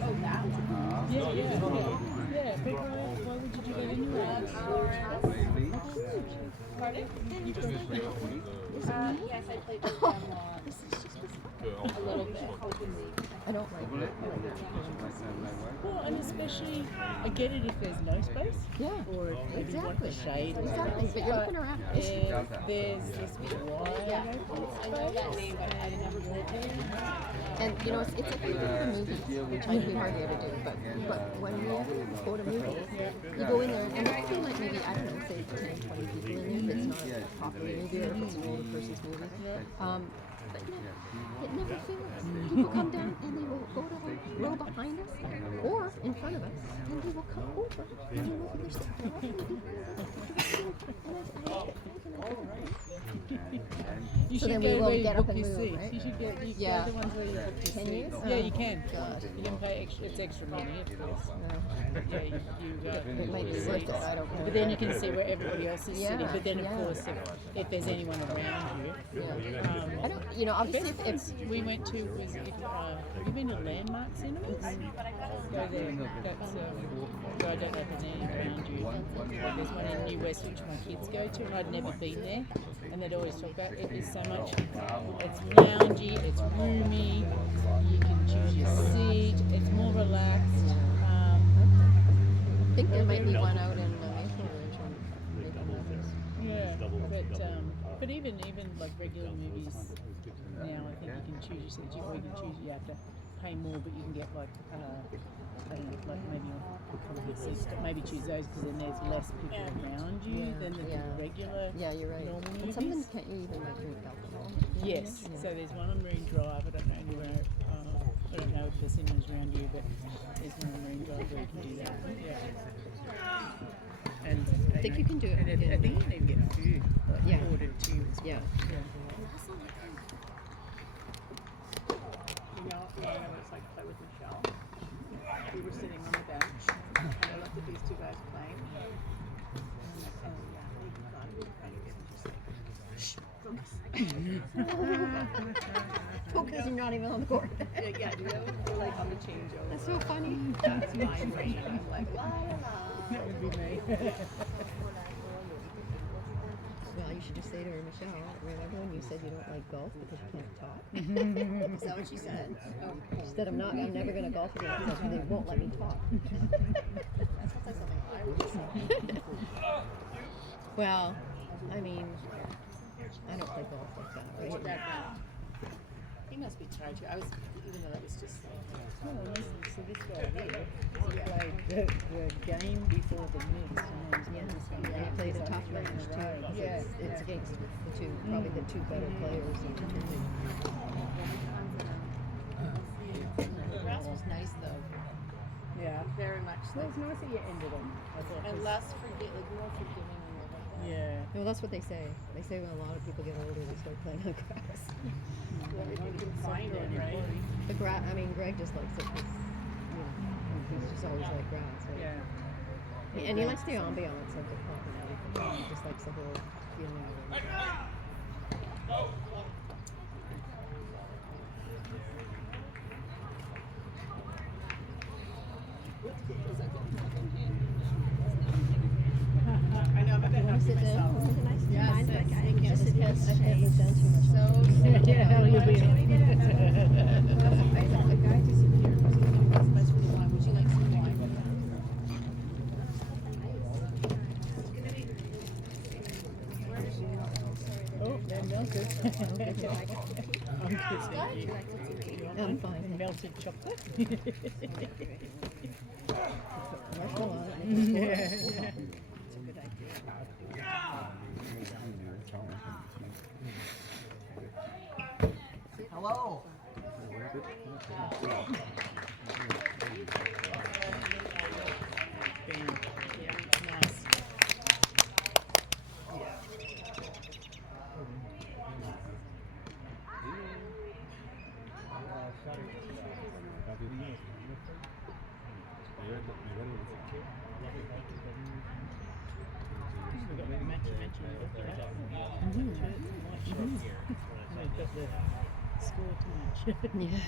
Oh, that one. Yeah. But why would you do that anyway? Pardon? Yes, I played with them a little bit. I don't like it. Well, and especially, I get it if there's no space. Yeah. Or if you want the shade. Exactly, but you're looking around. If there's this wide open I know that name, but I never played there. And you know, it's like we go to the movies, which we hardly ever do. But when we go to movies, you go in there and it could be like maybe, I don't know, say 10, 20 people in there. If it's not a popular movie or if it's an older person's movie. But it never fails. People come down and they will go to the row behind us or in front of us, and they will come over and they look at their stuff. You So should then go we where won't you get up book and your move, seats. right? You should get you Yeah. go the ones where you book your Can seats. you? Yeah, you can. God. You can pay extra. It's extra money, of course. But yeah, you go. It might be your worth seats. it, I don't know. But then you can see where everybody else is Yeah, sitting. But then, of yeah. course, if there's anyone around you, I don't, you know, obviously best we went to was have you been to Landmark Cinemas? Go there. That's I don't know if there's any around you. There's one in New West which my kids go to, and I'd never been there. And they'd always talk about it is so much. It's loungy, it's roomy. You can choose your seat. It's more relaxed. I think there might be one out in Maple Ridge or Maple Meadows. Yeah, but even like regular movies now, I think you can choose your seats. Or you can choose. You have to pay more, but you can get like maybe choose those because then there's less people around you than the regular. Yeah, you're right. Normal And movies. some of them can't you even like drink alcohol? Yes. Yeah. So there's one on Marine Drive. I don't know anywhere. I don't know if there's cinemas around you, but there's one on Marine Drive where you can do that. Yeah. And I think you can do it. And I think you can even get food ordered too. Yeah. You know what it's like to play with Michelle? We were sitting on the bench, and I looked at these two guys playing. And I'm like, oh yeah, God, we're playing. And she's like, shh, focus. Focus, you're not even on the court. Yeah, do that when we're like on the changeover. That's so funny. That's my brain. I'm like, la la. That would be me. Well, you should just say to her, Michelle, remember when you said you don't like golf because you can't talk? Is that what she said? She said, I'm never going to golf again because they won't let me talk. That sounds like something I would say. Well, I mean, I don't play golf like that, right? He must be tired too. Even though that was just like, so this guy here, he played the game before the mix. And he played a tough match too. Yeah. It's against probably the two better players. The grass was nice though. Yeah. Very much so. Well, it's nice that you ended them. And less more forgiving. Yeah. No, that's what they say. They say when a lot of people get older, they start playing on grass. Everybody can find it, right? The grass. I mean, Greg just likes it because he's just always liked grass. Right? Yeah. And he likes the ambiance of the club and everything. He just likes the whole feeling of it. I know, but then Sit down. Yeah, Mine's like, I sit. guess it has. I haven't done too much. Yeah, you'll be. The guy disappeared. That's really wine. Would you like some wine? Oh, that melted. I'm fine. And melted chocolate. Marshmallow on it. Yeah. It's a good idea. Hello. Yeah, nice. We've got matchy. White shirts. We've got the score too much. Yeah.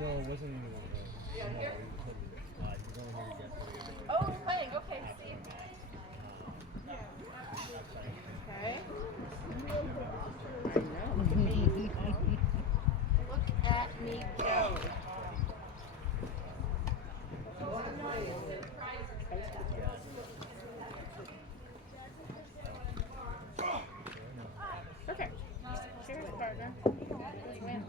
No, it wasn't even. Oh, hey, okay, see. Okay. Look at me go. Perfect. Cheers, partner. Good win.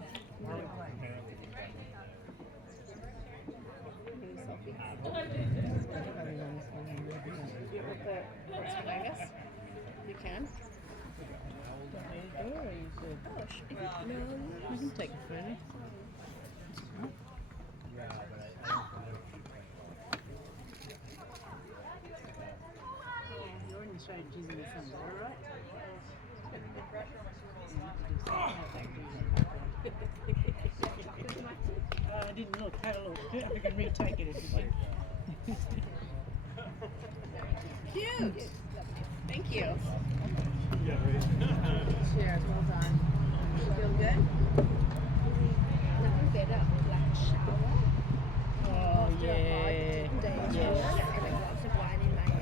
What's behind us? You can. You can take a photo. You already showed using the sun, alright? I didn't look, had a look. I can retake it if you like. Cute. Thank you. Yeah, right. Cheers. Well done. Feel good? Nothing better like a shower. Oh, After a hard day at yeah. work and a glass of wine in my hand.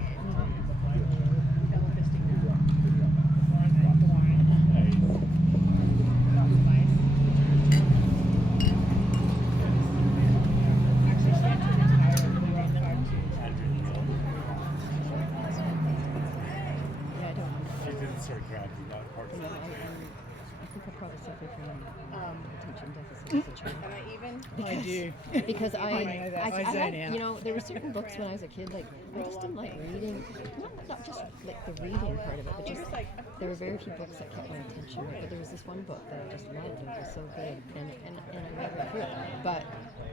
Double fisting now. Actually, she had to retire when we were Yeah, I don't. She didn't start counting, not hard to I think I probably suffer from attention deficit as a child. Am I even? I do. Because I know that. I had, zone out. you know, there were certain books when I was a kid, like, I just didn't like reading, not just like the reading part of it, but just, there were very few books that kept my attention, but there was this one book that I just loved, and it was so good, and I read it through, but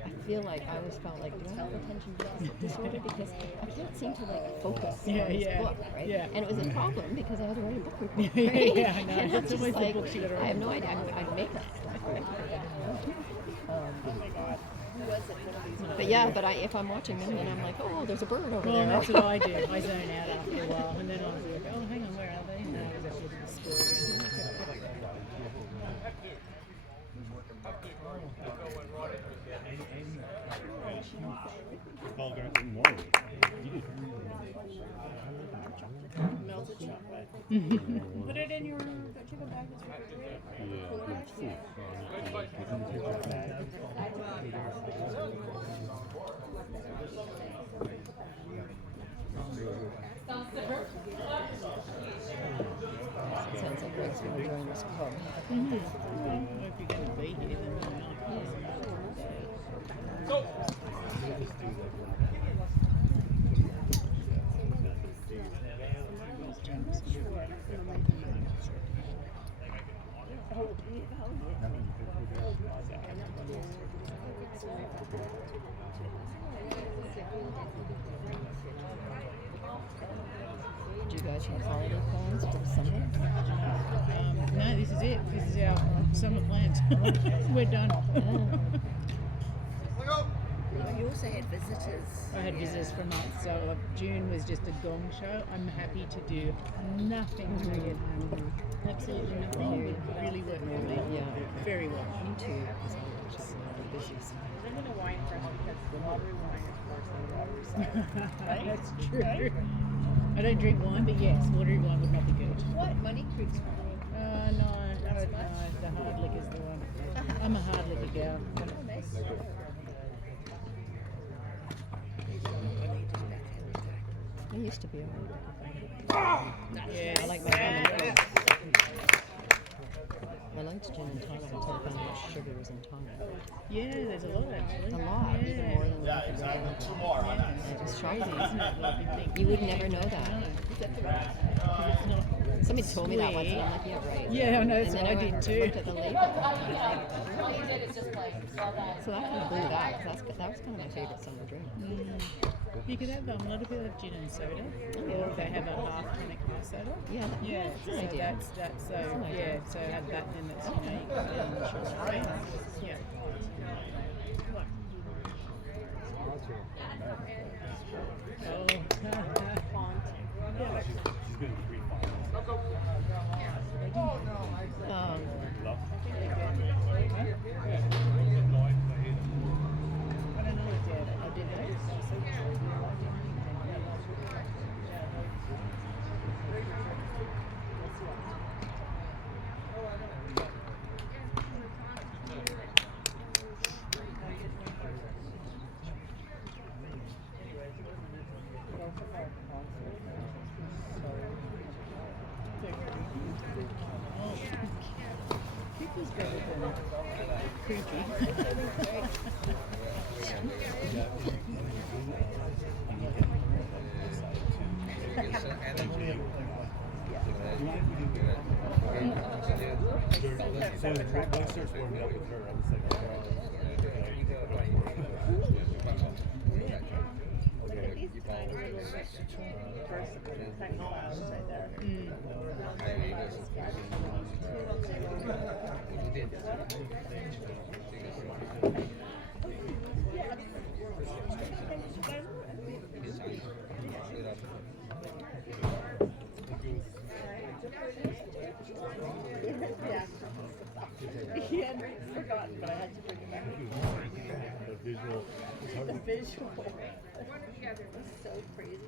I feel like I always felt like, do I have attention deficit disorder, because I can't seem to like focus on this book, right? Yeah. And it was a problem because I had to write a book report, Yeah, right? yeah, I know. And That's it's always just the like, books you gotta I write. have no idea, I'd make that stuff, right? But yeah, but if I'm watching them, then I'm like, oh, there's a bird over Well, there. that's what I do. I zone out after a while, and then I was like, oh, hang on, where are they? And then I was actually looking at the score. Paul got some more. You did. Melted chocolate. Put it in your chicken bag. Sounds like Greg's going to join this club. Well, if you're going to be here, then Do you guys have holiday plans for the summer? no, this is it. This is our summer plans. We're done. You also had visitors. I had visitors for months, so June was just a gong show. I'm happy to do nothing when I get home. Absolutely nothing. It really worked for me. Yeah. Very well. Me too, because I'm just busy. I'm going to wine fresh because the lottery wine is worse than the lottery cider. Right? That's true. I don't drink wine, but yes, watery wine would not be good. What? Money Creek's wine. No, the hard liquor's the one. I'm a hard liquor gal. Oh, nice. I used to be alright. Yeah, I like my gin and tonic. I liked gin and tonic until I found out sugar was in tonic. yeah, there's a lot actually. A lot, yeah. even more than what I could really Yeah. I just tried Crazy, it. isn't it? What we think. You would never know that. No, because it's not Somebody told me that once, and I'm like, yeah, right. Yeah, I know, that's And then what I did too. looked at the label. And I was like, so that kind of blew that, because that was kind of my favorite summer drink. You could have a little bit of gin and soda, yeah. or they have a half tonic and soda. Yeah, Yeah, that's so an idea. that's so an idea. yeah, so have that then that's unique and sugar-free. Yeah. Oh. She's been 3-5. Love. I don't know what did. I did that. Creepy's better than creepy. So when I started warming up with her, I was like, He had forgotten, but I had to bring him back. the visual. The visual was so crazy.